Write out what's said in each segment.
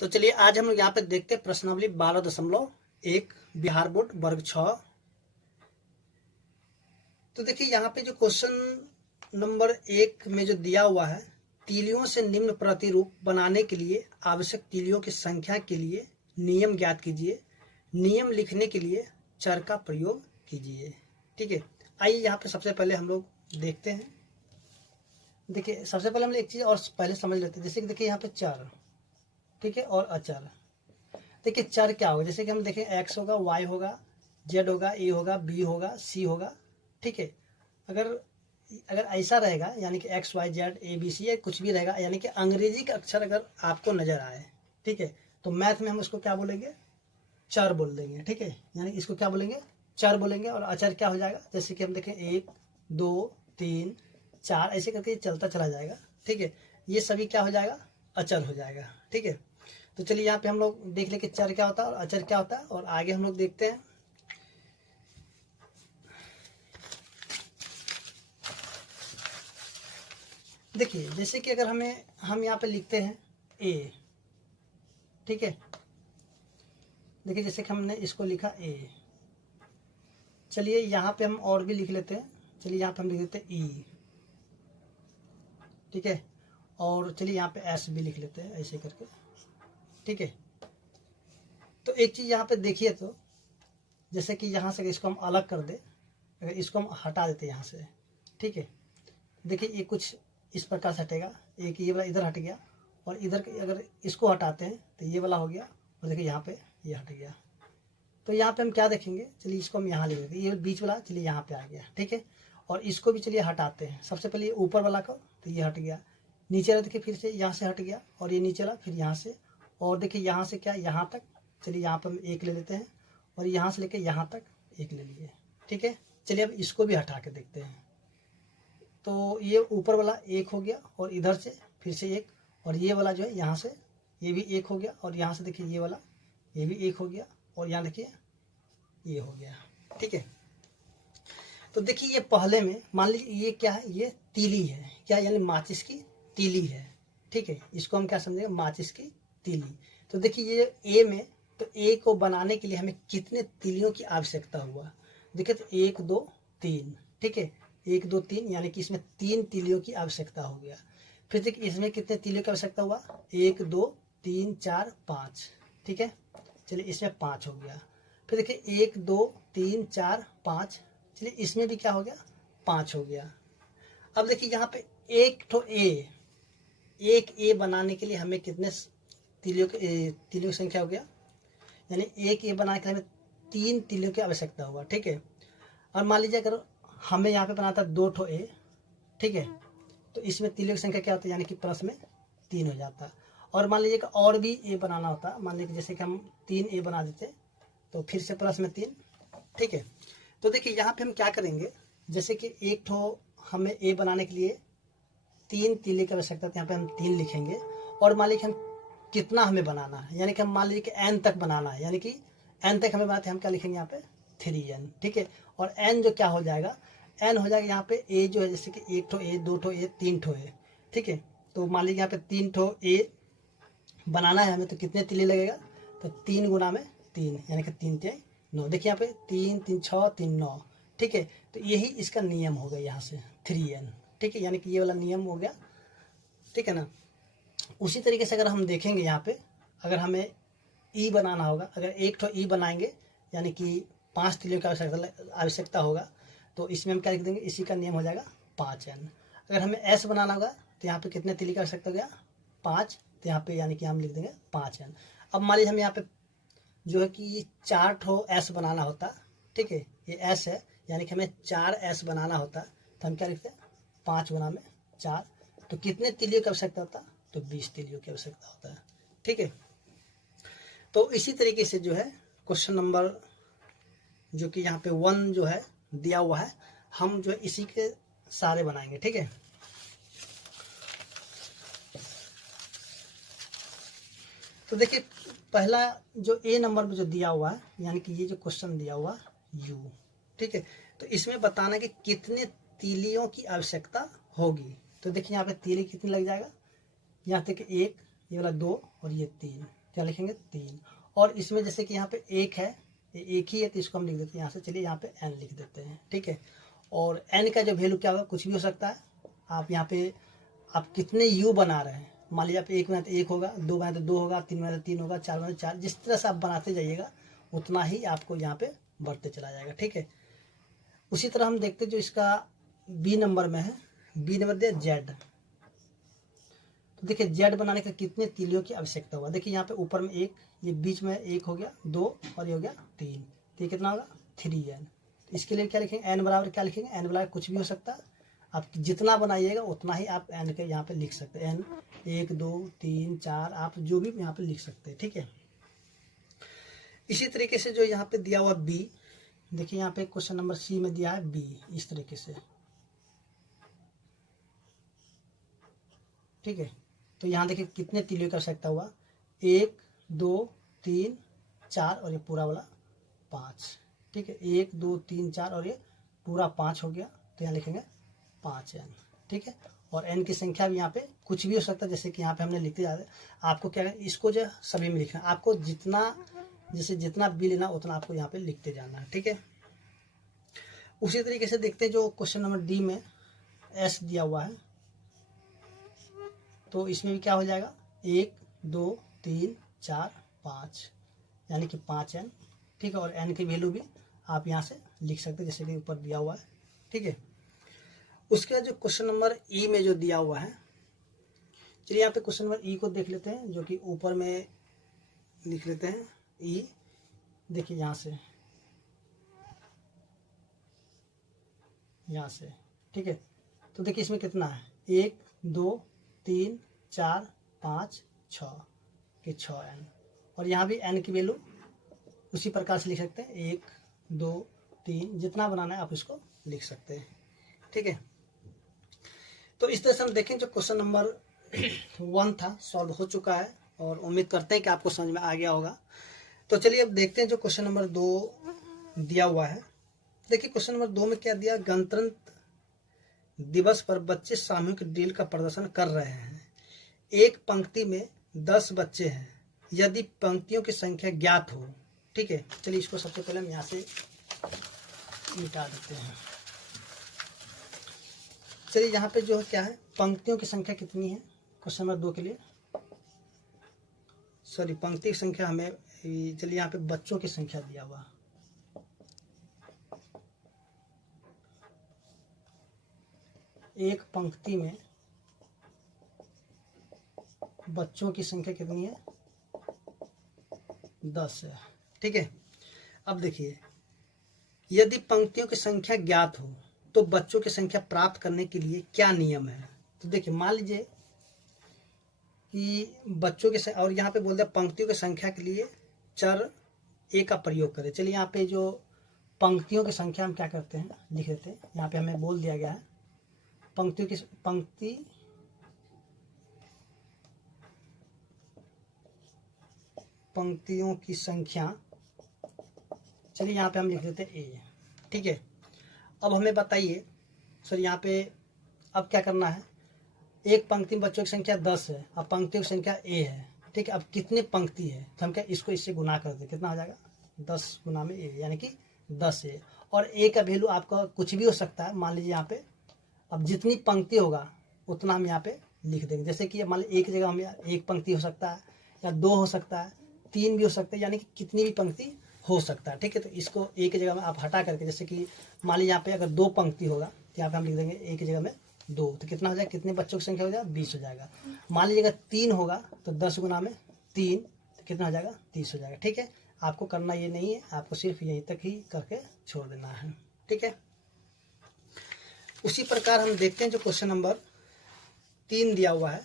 तो चलिए आज हम लोग यहाँ पे देखते हैं प्रश्नावली 12.1 बिहार बोर्ड वर्ग 6। तो देखिए यहाँ पे जो क्वेश्चन नंबर 1 में जो दिया हुआ है, तीलियों से निम्न प्रतिरूप बनाने के लिए आवश्यक तीलियों की संख्या के लिए नियम ज्ञात कीजिए। नियम लिखने के लिए चर का प्रयोग कीजिए। ठीक है, आइए यहाँ पे सबसे पहले हम लोग देखते हैं। देखिए सबसे पहले हम लोग एक चीज और पहले समझ लेते हैं। जैसे कि देखिए यहाँ पे चर, ठीक है, और अचर। देखिए चर क्या होगा, जैसे कि हम देखें एक्स होगा, वाई होगा, जेड होगा, ए होगा, बी होगा, सी होगा। ठीक है, अगर ऐसा रहेगा यानी कि X Y Z A B C या कुछ भी रहेगा, यानी कि अंग्रेजी का अक्षर अगर आपको नजर आए, ठीक है, तो मैथ में हम इसको क्या बोलेंगे, चर बोल देंगे। ठीक है, यानी इसको क्या बोलेंगे, चर बोलेंगे। और अचर क्या हो जाएगा, जैसे कि हम देखें 1 2 3 4 ऐसे करके चलता चला जाएगा। ठीक है, ये सभी क्या हो जाएगा, अचर हो जाएगा। ठीक है, तो चलिए यहाँ पे हम लोग देख ले कि चर क्या होता है और अचर क्या होता है, और आगे हम लोग देखते हैं। देखिए जैसे कि अगर हम यहाँ पे लिखते हैं ए, ठीक है, देखिए जैसे कि हमने इसको लिखा ए। चलिए यहाँ पे हम और भी लिख लेते हैं। चलिए यहाँ पे हम लिख देते हैं ई, ठीक है, और चलिए यहाँ पे एस भी लिख लेते हैं ऐसे करके। ठीक है, तो एक चीज यहाँ पे देखिए, तो जैसे कि यहाँ से इसको हम अलग कर दे, अगर इसको हम हटा देते यहाँ से, ठीक है, देखिए ये कुछ इस प्रकार से हटेगा। एक ये वाला इधर हट गया, और इधर अगर इसको हटाते हैं तो ये वाला हो गया, और देखिए यहाँ पे ये हट गया। तो यहाँ पे हम क्या देखेंगे, चलिए इसको हम यहाँ ले लेते हैं, ये बीच वाला चलिए यहाँ पे आ गया। ठीक है, और इसको भी चलिए हटाते हैं। सबसे पहले ये ऊपर वाला को, तो ये हट गया, नीचे वाला देखिए फिर से यहाँ से हट गया, और ये नीचे वाला फिर यहाँ से, और देखिए यहाँ से क्या यहाँ तक, चलिए यहाँ पे हम एक ले लेते हैं, और यहाँ से लेके यहाँ तक एक ले लिए। ठीक है, चलिए अब इसको भी हटा के देखते हैं। तो ये ऊपर वाला एक हो गया, और इधर से फिर से एक, और ये वाला जो है यहाँ से ये भी एक हो गया, और यहाँ से देखिए ये वाला ये भी एक हो गया, और यहाँ देखिए ये हो गया। ठीक है, तो देखिए ये पहले में मान लीजिए ये क्या है, ये तीली है, क्या यानी माचिस की तीली है। ठीक है, इसको हम क्या समझेंगे, माचिस की तीली। तो देखिए ये ए में, तो ए को बनाने के लिए हमें कितने तीलियों की आवश्यकता हुआ, देखिए तो 1 2 3। ठीक है, 1 2 3 यानी कि इसमें 3 तीलियों की आवश्यकता हो गया। फिर देखिए इसमें कितने तीलियों की आवश्यकता हुआ, 1 2 3 4 5। ठीक है, चलिए इसमें 5 हो गया। फिर देखिए 1 2 3 4 5, चलिए इसमें भी क्या हो गया, 5 हो गया। अब देखिए यहाँ पे एक ए बनाने के लिए हमें कितने तीलियों की संख्या हो गया, यानी एक ए बनाने के लिए हमें 3 तीलियों की आवश्यकता होगा। ठीक है, और मान लीजिए अगर हमें यहाँ पे बनाता 2 ए, ठीक है, तो इसमें तीलियों की संख्या क्या होती है, यानी कि प्लस में 3 हो जाता। और मान लीजिए कि और भी ए बनाना होता, मान लीजिए जैसे कि हम 3 ए बना देते, तो फिर से प्लस में 3। ठीक है, तो देखिए यहाँ पे हम क्या करेंगे, जैसे कि एक ठो हमें ए बनाने के लिए 3 तीली की आवश्यकता है, यहाँ पे हम 3 लिखेंगे। और मान लीजिए हम कितना हमें बनाना है, यानी कि हम मान लीजिए कि एन तक बनाना है, यानी कि एन तक हमें बनाते हैं, हम क्या लिखेंगे यहाँ पे 3n। ठीक है, और एन जो क्या हो जाएगा, एन हो जाएगा यहाँ पे ए जो है, जैसे कि 1 ठो ए 2 ठो ए 3 ठो ए। ठीक है, तो मान लीजिए यहाँ पे 3 ठो ए बनाना है हमें, तो कितने तीली लगेगा, तो 3 गुना में 3 यानी कि 3 3 9। देखिए यहाँ पे 3 3 6 3 9। ठीक है, तो यही इसका नियम हो गया यहाँ से 3n। ठीक है, यानी कि ये वाला नियम हो गया। ठीक है ना, उसी तरीके से अगर हम देखेंगे यहाँ पे, अगर हमें ई बनाना होगा, अगर एक ठो ई बनाएंगे यानी कि 5 तीलियों की आवश्यकता होगा, तो इसमें हम क्या लिख देंगे, इसी का नियम हो जाएगा 5n। अगर हमें एस बनाना होगा तो यहाँ पे कितने तीली की आवश्यकता हो गया, 5, तो यहाँ पे यानी कि हम लिख देंगे 5n। अब मान लीजिए हम यहाँ पे जो है कि 4 ठो एस बनाना होता, ठीक है, ये एस है, यानी कि हमें 4 एस बनाना होता, तो हम क्या लिखते हैं 5 गुना में 4, तो कितने तीलियों की आवश्यकता होता, तो 20 तीलियों की आवश्यकता होता है। ठीक है, तो इसी तरीके से जो है क्वेश्चन नंबर जो कि यहाँ पे 1 जो है दिया हुआ है, हम जो है इसी के सारे बनाएंगे। ठीक है, तो देखिए पहला जो ए नंबर में जो दिया हुआ है, यानी कि ये जो क्वेश्चन दिया हुआ यू, ठीक है, तो इसमें बताना कि कितने तीलियों की आवश्यकता होगी। तो देखिए यहाँ पे तीली कितनी लग जाएगा, यहाँ तक 1, ये वाला 2 और ये 3। क्या लिखेंगे 3। और इसमें जैसे कि यहाँ पे 1 है, ये 1 ही है, तो इसको हम लिख देते हैं यहाँ से, चलिए यहाँ पे n लिख देते हैं, ठीक है। और n का जो वैल्यू क्या होगा, कुछ भी हो सकता है। आप यहाँ पे आप कितने u बना रहे हैं, मान लीजिए आप 1 बनाए तो 1 होगा, 2 बनाए तो 2 होगा, 3 बनाए तो 3 होगा, 4 बनाए तो 4, जिस तरह से आप बनाते जाइएगा उतना ही आपको यहाँ पे बढ़ते चला जाएगा, ठीक है। उसी तरह हम देखते हैं जो इसका बी नंबर में है, बी नंबर दिया जेड। तो देखिए जेड बनाने के कितने तीलियों की आवश्यकता होगा। देखिए यहाँ पे ऊपर में 1, ये बीच में 1 हो गया, 2 और ये हो गया 3, तो ये कितना होगा 3n। तो इसके लिए क्या लिखेंगे, n बराबर क्या लिखेंगे, n बराबर कुछ भी हो सकता है, आप जितना बनाइएगा उतना ही आप n के यहाँ पे लिख सकते हैं। n 1 2 3 4 आप जो भी यहाँ पे लिख सकते हैं, ठीक है। इसी तरीके से जो यहाँ पे दिया हुआ b, देखिए यहाँ पे क्वेश्चन नंबर सी में दिया है b, इस तरीके से, ठीक है। तो यहाँ देखिए कितने तीलियों की आवश्यकता हुआ, 1 2 3 4 और ये पूरा वाला 5, ठीक है। 1 2 3 4 और ये पूरा 5 हो गया, तो यहाँ लिखेंगे 5n, ठीक है। और n की संख्या भी यहाँ पे कुछ भी हो सकता है, जैसे कि यहाँ पे हमने लिखते जा रहे हैं। आपको क्या है, इसको जो सभी में लिखना है, आपको जितना जैसे जितना भी लेना उतना आपको यहाँ पे लिखते जाना है, ठीक है। उसी तरीके से देखते हैं जो क्वेश्चन नंबर डी में s दिया हुआ है, तो इसमें भी क्या हो जाएगा, 1 2 3 4 5 यानी कि 5n, ठीक है। और n की वैल्यू भी आप यहाँ से लिख सकते हैं जैसे कि ऊपर दिया हुआ है, ठीक है। उसके बाद जो क्वेश्चन नंबर ई में जो दिया हुआ है, चलिए यहाँ पे क्वेश्चन नंबर ई को देख लेते हैं, जो कि ऊपर में लिख लेते हैं ई। देखिए यहाँ से, ठीक है। तो देखिए इसमें कितना है, 1 2 3 4 5 6 के 6n, और यहाँ भी n की वैल्यू उसी प्रकार से लिख सकते हैं, 1 2 3, जितना बनाना है आप इसको लिख सकते हैं, ठीक है। तो इस तरह से हम देखें जो क्वेश्चन नंबर 1 था सॉल्व हो चुका है, और उम्मीद करते हैं कि आपको समझ में आ गया होगा। तो चलिए अब देखते हैं जो क्वेश्चन नंबर 2 दिया हुआ है। देखिए क्वेश्चन नंबर 2 में क्या दिया, गणतंत्र दिवस पर बच्चे सामूहिक ड्रिल का प्रदर्शन कर रहे हैं। एक पंक्ति में 10 बच्चे हैं, यदि पंक्तियों की संख्या ज्ञात हो, ठीक है। चलिए इसको सबसे पहले हम यहाँ से मिटा देते हैं। चलिए यहाँ पे जो क्या है, पंक्तियों की संख्या कितनी है क्वेश्चन नंबर 2 के लिए, सॉरी पंक्ति की संख्या हमें, चलिए यहाँ पे बच्चों की संख्या दिया हुआ, एक पंक्ति में बच्चों की संख्या कितनी है, 10 है, ठीक है। अब देखिए यदि पंक्तियों की संख्या ज्ञात हो तो बच्चों की संख्या प्राप्त करने के लिए क्या नियम है। तो देखिए मान लीजिए कि बच्चों के और यहाँ पे बोल दिया पंक्तियों की संख्या के लिए चर a का प्रयोग करें। चलिए यहाँ पे जो पंक्तियों की संख्या हम क्या करते हैं, लिख देते हैं। यहाँ पे हमें बोल दिया गया है पंक्तियों की संख्या, चलिए यहाँ पे हम लिख देते हैं a, ठीक है। अब हमें बताइए सर यहाँ पे अब क्या करना है, एक पंक्ति में बच्चों की संख्या 10 है, अब पंक्तियों की संख्या a है, ठीक है। अब कितनी पंक्ति है, तो हम क्या इसको इससे गुना कर दें, कितना हो जाएगा 10 गुना में a यानी कि 10 है। और a का वैल्यू आपका कुछ भी हो सकता है, मान लीजिए यहाँ पे अब जितनी पंक्ति होगा उतना हम यहाँ पे लिख देंगे। जैसे कि मान लीजिए एक जगह हम एक पंक्ति हो सकता है, या 2 हो सकता है, 3 भी हो सकता है, यानी कि कितनी भी पंक्ति हो सकता है, ठीक है। तो इसको एक जगह में आप हटा करके, जैसे कि मान लीजिए यहाँ पे अगर 2 पंक्ति होगा तो यहाँ पे हम लिख देंगे एक जगह में 2, तो कितना हो जाएगा, कितने बच्चों की संख्या हो जाएगा 20 हो जाएगा। मान लीजिए अगर 3 होगा तो 10 गुना में 3, तो कितना हो जाएगा 30 हो जाएगा, ठीक है। आपको करना ये नहीं है, आपको सिर्फ यहीं तक ही करके छोड़ देना है, ठीक है। उसी प्रकार हम देखते हैं जो क्वेश्चन नंबर 3 दिया हुआ है।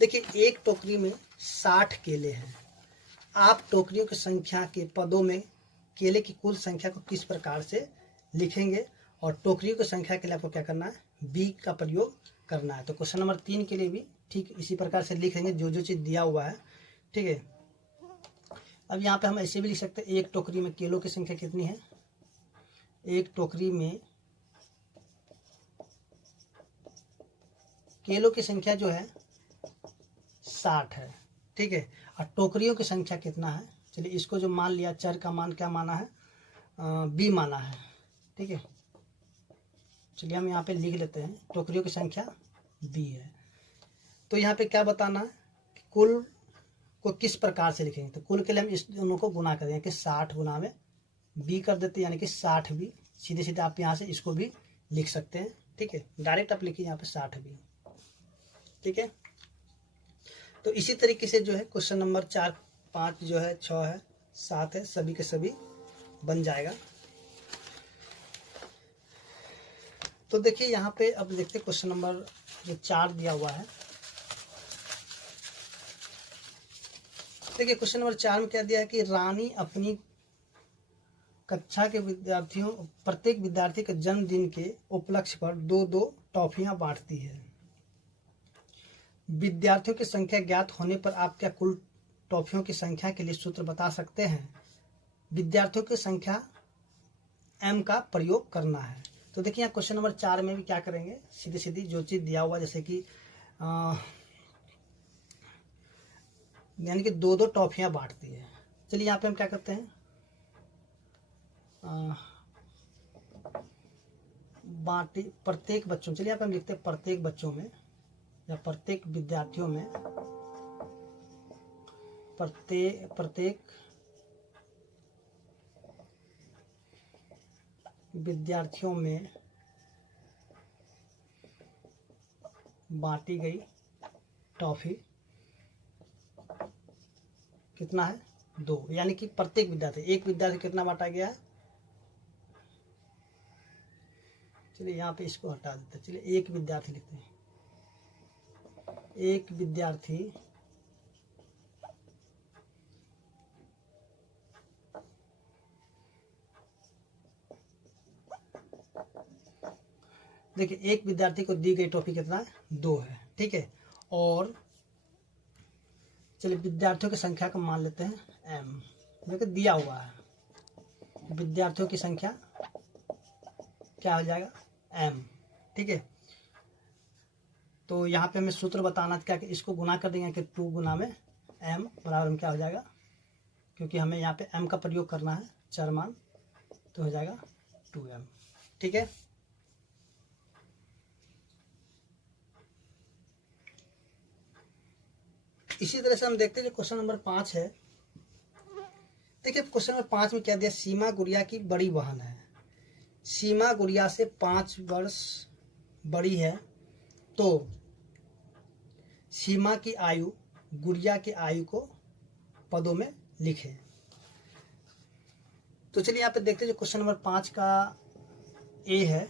देखिए एक टोकरी में 60 केले हैं, आप टोकरियों की संख्या के पदों में केले की कुल संख्या को किस प्रकार से लिखेंगे, और टोकरियों की संख्या के लिए आपको क्या करना है, बी का प्रयोग करना है। तो क्वेश्चन नंबर 3 के लिए भी ठीक इसी प्रकार से लिखेंगे जो जो चीज़ दिया हुआ है, ठीक है। अब यहाँ पे हम ऐसे भी लिख सकते हैं, एक टोकरी में केलों की संख्या कितनी है, एक टोकरी में केलों की संख्या जो है 60 है, ठीक है। और टोकरियों की संख्या कितना है, चलिए इसको जो मान लिया, चर का मान क्या माना है, बी माना है, ठीक है। चलिए हम यहाँ पे लिख लेते हैं, टोकरियों की संख्या बी है। तो यहाँ पे क्या बताना है कि कुल को किस प्रकार से लिखेंगे, तो कुल के लिए हम इस दोनों को गुना करेंगे कि 60 गुना में बी कर देते हैं, यानी कि 60 बी। सीधे सीधे आप यहाँ से इसको भी लिख सकते हैं, ठीक है। डायरेक्ट आप लिखिए यहाँ पे 60 बी, ठीक है। तो इसी तरीके से जो है क्वेश्चन नंबर 4, 5 जो है, 6 है, 7 है, सभी के सभी बन जाएगा। तो देखिए यहाँ पे अब देखते हैं क्वेश्चन नंबर जो 4 दिया हुआ है। देखिए क्वेश्चन नंबर 4 में क्या दिया है कि रानी अपनी कक्षा के विद्यार्थियों, प्रत्येक विद्यार्थी के जन्मदिन के उपलक्ष्य पर 2-2 टॉफियां बांटती है। विद्यार्थियों की संख्या ज्ञात होने पर आप क्या कुल टॉफियों की संख्या के लिए सूत्र बता सकते हैं। विद्यार्थियों की संख्या m का प्रयोग करना है। तो देखिए यहाँ क्वेश्चन नंबर 4 में भी क्या करेंगे, सीधी सीधी जो चीज़ दिया हुआ, जैसे कि यानी कि 2-2 टॉफियां बांटती है। चलिए यहाँ पे हम क्या करते हैं, बांटी प्रत्येक बच्चों, चलिए यहाँ पे हम लिखते हैं प्रत्येक बच्चों में या प्रत्येक विद्यार्थियों में, प्रत्येक विद्यार्थियों में बांटी गई टॉफी कितना है, 2, यानी कि प्रत्येक विद्यार्थी, एक विद्यार्थी कितना बांटा गया है। चलिए यहाँ पे इसको हटा देते हैं, चलिए एक विद्यार्थी लिखते हैं, एक विद्यार्थी देखिए एक विद्यार्थी को दी गई टॉफी कितना है, 2 है, ठीक है। और चलिए विद्यार्थियों की संख्या को मान लेते हैं m, देखिए दिया हुआ है, विद्यार्थियों की संख्या क्या हो जाएगा, m, ठीक है। तो यहाँ पे हमें सूत्र बताना क्या कि इसको गुना कर देंगे कि 2 गुना में m बराबर में क्या हो जाएगा, क्योंकि हमें यहाँ पे m का प्रयोग करना है चर मान, तो हो जाएगा 2m, ठीक है। इसी तरह से हम देखते हैं जो क्वेश्चन नंबर 5 है। देखिए क्वेश्चन नंबर 5 में क्या दिया, सीमा गुड़िया की बड़ी बहन है। सीमा गुड़िया से 5 वर्ष बड़ी है, तो सीमा की आयु गुड़िया की आयु को पदों में लिखें। तो चलिए यहाँ पे देखते हैं जो क्वेश्चन नंबर 5 का ए है।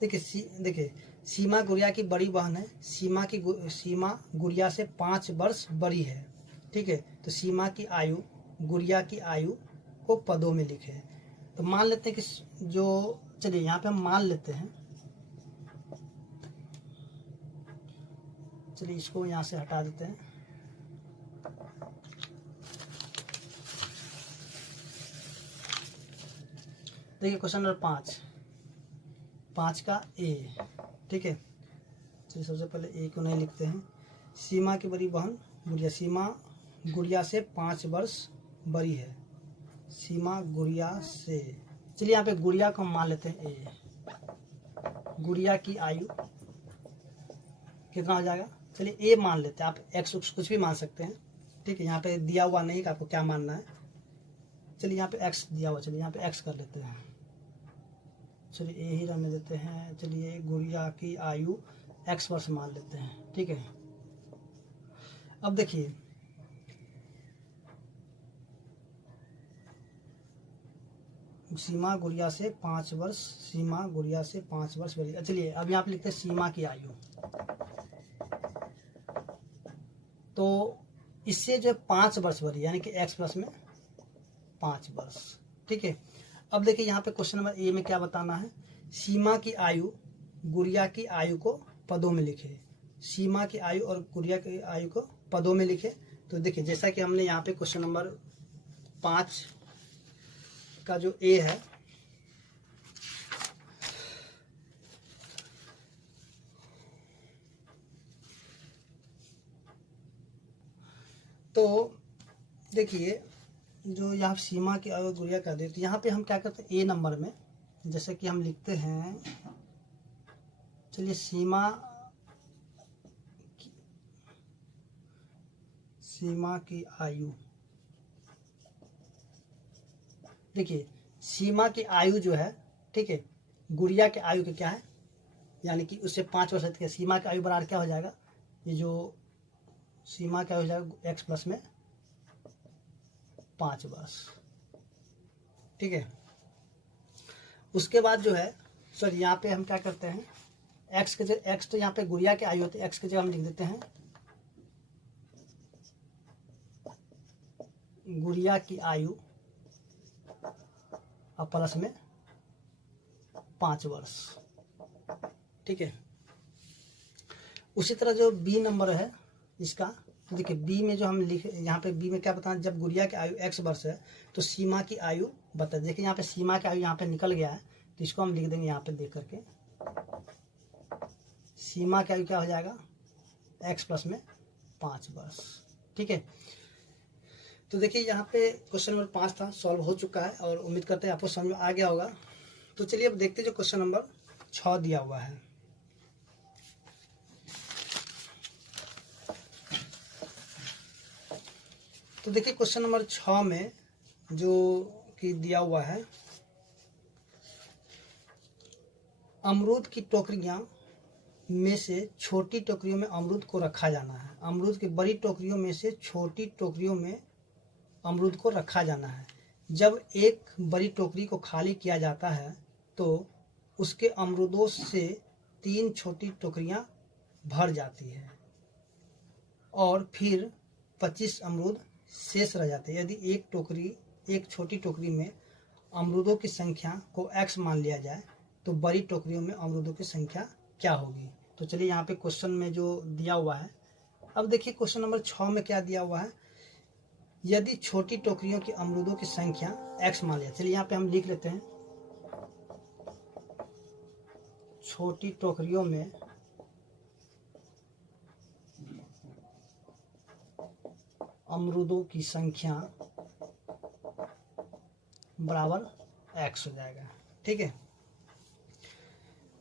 देखिए सीमा गुड़िया की बड़ी बहन है, सीमा गुड़िया से 5 वर्ष बड़ी है, ठीक है। तो सीमा की आयु गुड़िया की आयु को पदों में लिखे। तो मान लेते हैं कि जो, चलिए यहाँ पे हम मान लेते हैं, चलिए इसको यहाँ से हटा देते हैं। देखिए क्वेश्चन नंबर 5 का ए, ठीक है। चलिए सबसे पहले ए को नहीं लिखते हैं। सीमा की बड़ी बहन गुड़िया, सीमा गुड़िया से 5 वर्ष बड़ी है, सीमा गुड़िया से, चलिए यहाँ पे गुड़िया को हम मान लेते हैं ए, गुड़िया की आयु कितना हो जाएगा, चलिए ए मान लेते हैं, आप एक्स कुछ भी मान सकते हैं, ठीक है। यहाँ पे दिया हुआ नहीं कि आपको क्या मानना है, चलिए यहाँ पे एक्स दिया हुआ, चलिए यहाँ पे एक्स कर लेते हैं, चलिए ए ही रहने देते हैं। चलिए गुड़िया की आयु x वर्ष मान लेते हैं, ठीक है। अब देखिए सीमा गुड़िया से 5 वर्ष, सीमा गुड़िया से 5 वर्ष बड़ी, चलिए अब यहाँ पे लिखते हैं सीमा की आयु, तो इससे जो 5 वर्ष बड़ी, यानी कि x प्लस में 5 वर्ष, ठीक है। अब देखिए यहाँ पे क्वेश्चन नंबर ए में क्या बताना है, सीमा की आयु गुड़िया की आयु को पदों में लिखे, सीमा की आयु और गुड़िया की आयु को पदों में लिखे। तो देखिए जैसा कि हमने यहाँ पे क्वेश्चन नंबर 5 का जो ए है, तो देखिए जो यहाँ सीमा की आयु गुड़िया कर देती, यहाँ पे हम क्या करते हैं ए नंबर में, जैसे कि हम लिखते हैं, चलिए सीमा की आयु, देखिए सीमा की आयु जो है, ठीक है, गुड़िया के आयु के क्या है, यानी कि उससे 5 वर्ष अधिक है। सीमा की आयु बराबर क्या हो जाएगा, ये जो सीमा की आयु हो जाएगा x प्लस में 5 वर्ष, ठीक है। उसके बाद जो है सर यहाँ पे हम क्या करते हैं, x के जगह, x तो यहाँ पे गुड़िया की आयु होती है, x की जगह हम लिख देते हैं गुड़िया की आयु और प्लस में 5 वर्ष, ठीक है। उसी तरह जो बी नंबर है इसका, तो देखिए बी में जो हम लिखे, यहाँ पे बी में क्या बताना, जब गुड़िया की आयु x वर्ष है तो सीमा की आयु बता, देखिए यहाँ पे सीमा की आयु यहाँ पे निकल गया है, तो इसको हम लिख देंगे यहाँ पे देख करके, सीमा की आयु क्या हो जाएगा x प्लस में 5 वर्ष, ठीक है। तो देखिए यहाँ पे क्वेश्चन नंबर 5 था, सॉल्व हो चुका है और उम्मीद करते हैं आपको समझ में आ गया होगा। तो चलिए अब देखते हैं जो क्वेश्चन नंबर 6 दिया हुआ है। तो देखिए क्वेश्चन नंबर 6 में जो कि दिया हुआ है, अमरूद की टोकरियां में से छोटी टोकरियों में अमरूद को रखा जाना है। अमरूद की बड़ी टोकरियों में से छोटी टोकरियों में अमरूद को रखा जाना है। जब एक बड़ी टोकरी को खाली किया जाता है तो उसके अमरूदों से 3 छोटी टोकरियां भर जाती है और फिर 25 अमरूद शेष रह जाते हैं। यदि एक छोटी टोकरी में अमरूदों की संख्या को x मान लिया जाए तो बड़ी टोकरियों में अमरूदों की संख्या क्या होगी। तो चलिए यहाँ पे क्वेश्चन में जो दिया हुआ है, अब देखिए क्वेश्चन नंबर 6 में क्या दिया हुआ है, यदि छोटी टोकरियों की अमरूदों की संख्या x मान लिया, चलिए यहाँ पे हम लिख लेते हैं, छोटी टोकरियों में अमरूदों की संख्या बराबर x हो जाएगा, ठीक है।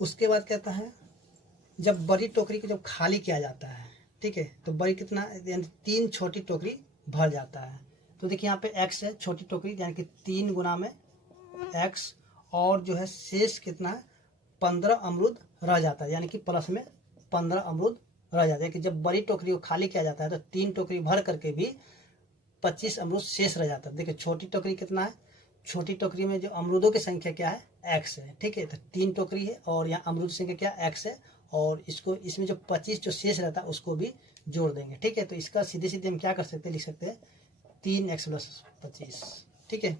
उसके बाद कहता है जब बड़ी टोकरी को जब खाली किया जाता है, ठीक है, तो बड़ी कितना, यानी 3 छोटी टोकरी भर जाता है। तो देखिए यहाँ पे x है छोटी टोकरी, यानी कि 3 गुना में x, और जो है शेष कितना है 15 अमरूद रह जाता है, यानी कि प्लस में 15 अमरूद रह जाता है। कि जब बड़ी टोकरी को खाली किया जाता है तो 3 टोकरी भर करके भी 25 अमरूद शेष रह जाता है। देखिए छोटी टोकरी कितना है, छोटी टोकरी में जो अमरूदों की संख्या क्या है x है, ठीक है, तो 3 टोकरी है और यहाँ अमरूद की संख्या क्या x है, और इसको इसमें जो 25 जो शेष रहता है उसको भी जोड़ देंगे, ठीक है। तो इसका सीधे सीधे हम क्या कर सकते हैं, लिख सकते हैं 3x + 25, ठीक है।